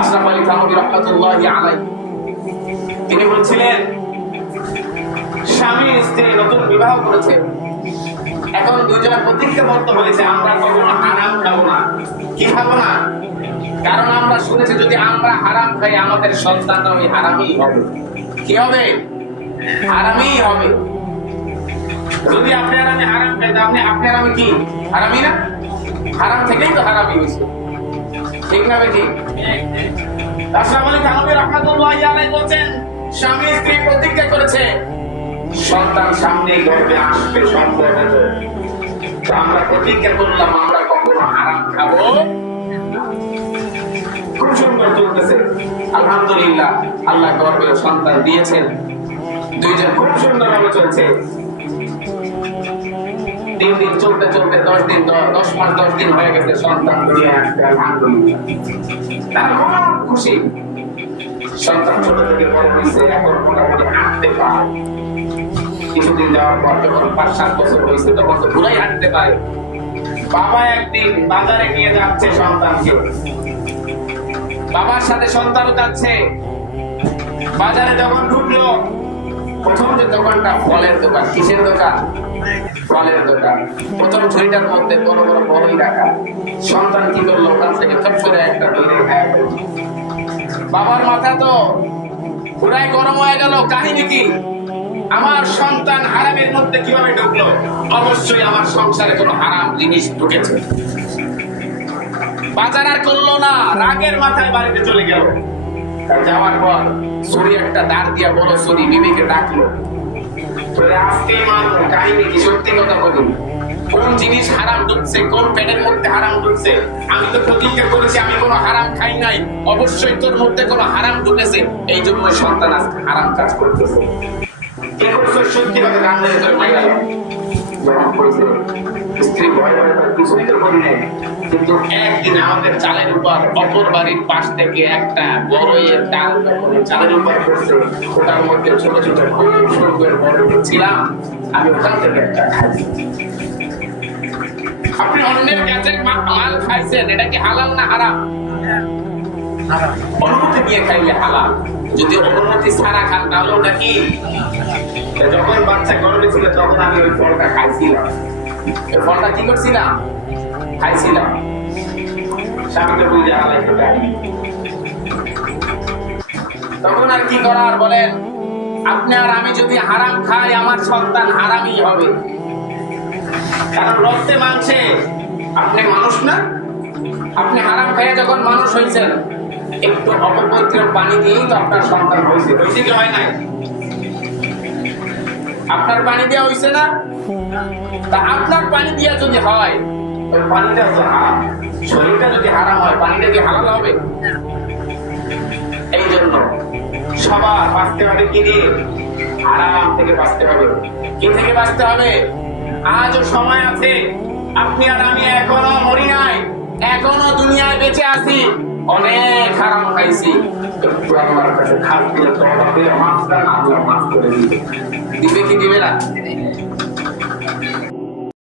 আশরাফ আলী থানভী রাহমাতুল্লাহি আলাইহি তিনি বলছিলেন, স্বামী স্ত্রী নতুন বিবাহ করেছে, এখন দুজনে প্রতিজ্ঞাবদ্ধ হয়েছে আমরা কখনো হারাম খাবো না। কি খাবো না? কারণ আমরা শুনেছি যদি আমরা হারাম খাই আমাদের সন্তানরা ওই হারামই হবে। কি হবে? হারামই হবে। যদি আপনি আর আমি হারাম খাই তাহলে আপনি আর আমি কি হারামি না? হারাম থেকেই তো হারামি হয়েছে, ঠিক না বেটি? আশরাফ আলী থানভী রাহমাতুল্লাহি আলাইহি বলেন, স্বামী স্ত্রী প্রতিজ্ঞা করেছে সন্তান সামনে গর্ভে আসবে সম্ভবত, তো আমরা প্রতিজ্ঞা করলাম আমরা কখনো হারাম খাবো। খুব সুন্দর চলতেছে, আলহামদুলিল্লাহ, আল্লাহ গর্ভে সন্তান দিয়েছেন, দুইজন খুব সুন্দর ভাবে চলছে। 3 দিন চলতে চলতে 10 দিন 10 মাস 10 দিন হয়ে গেছে, সন্তান দুনিয়ায় আসছে, আলহামদুলিল্লাহ, তার খুব খুশি। সন্তান ছোট থেকে বড় হয়েছে, এখন মোটামুটি হাঁটতে পারে। কিছুদিন যাওয়ার পর যখন 5-7 বছর হয়েছে তখন তো পুরাই হাঁটতে পারে। বাবা একদিন বাজারে নিয়ে যাচ্ছে সন্তানকে, বাবার সাথে সন্তানও যাচ্ছে। বাজারে যখন ঢুকলো, প্রথম যে দোকানটা ফলের দোকান। কিসের দোকান? ফলের দোকান। প্রথম ঝুড়িটার মধ্যে বড় বড় বড়ই রাখা। সন্তান কি করলো? ওখান থেকে চট করে একটা ধরে খায় ফেলছে। বাবার মাথা তো পুরাই গরম হয়ে গেল। কাহিনী কি? আমার সন্তান হারামের মধ্যে কিভাবে ঢুকলো? অবশ্যই আমার সংসারে কোনো হারাম জিনিস ঢুকেছে। বাজার আর করলো না, রাগের মাথায় বাড়িতে চলে গেল। যাওয়ার পর ছুরি একটা দাঁড় দিয়া বড় ছুরি বিবিকে ডাকলো, আজকে মানবো। কাহিনী কি? সত্যি কথা বলুন, কোন জিনিস হারাম ঢুকছে, কোন পেটের মধ্যে হারাম ঢুকছে? আমি তো প্রতিজ্ঞা করেছি আমি কোনো হারাম খাই নাই, অবশ্যই তোর মধ্যে কোনো হারাম ঢুকেছে, এই জন্য সন্তান আজকে হারাম কাজ করতেছে। কি করছো? সত্যি কথা জানলে তোর মাইয়া যখন করেছে স্ত্রী ভয় ভয় কিছুই তো করি নাই, কিন্তু একদিন আমাদের চালের উপর অপর বাড়ির পাশ থেকে একটা বড়ইয়ের ডাল চালের উপর পড়ছে, ওটার মধ্যে ছোট ছোট খুব সুন্দর বড় ছিলাম, আমি ওখান থেকে একটা খাইছি। আপনি অন্যের কাছে মাল খাইছেন, এটা কি হালাল না হারাম? অনুমতি দিয়ে খাইলে হালাল, যদি অনুমতি ছাড়া খান তাহলে ওটা কি? যখন বাচ্চা গর্ভে ছিল তখন আমি ওই ফলটা খাইছিলাম। ওই ফলটা কি করছিলাম? খাইছিলাম। স্বামীকে বুঝে হালাই তো গাড়ি। তখন আর কি করার বলেন? আপনি আর আমি যদি হারাম খাই আমার সন্তান হারামই হবে। কারণ রক্তে মাংসে আপনি মানুষ না। আপনি হারাম খাইয়া যখন মানুষ হয়েছেন, একটু অপবিত্র পানি দিয়েই তো আপনার সন্তান হয়েছে। হয়েছে কি হয় নাই? আপনার পানি দেওয়া হয়েছে না? তা আপনার পানি দিয়া যদি হয়, ওই পানিটা তো হারাম। শরীরটা যদি হারাম হয়, পানিটা কি হালাল হবে? এই জন্য সবার বাঁচতে হবে কি দিয়ে? হারাম থেকে বাঁচতে হবে। কি থেকে বাঁচতে হবে? আজও সময় আছে। আপনি আর আমি এখনো মরি নাই, এখনো দুনিয়ায় বেঁচে আছি। অনেক হারাম খাইছি, একটু আমার কাছে খাদ্য তওবা করে মাফ চান, আল্লাহ মাফ করে দিবে। দিবে কি দিবে না?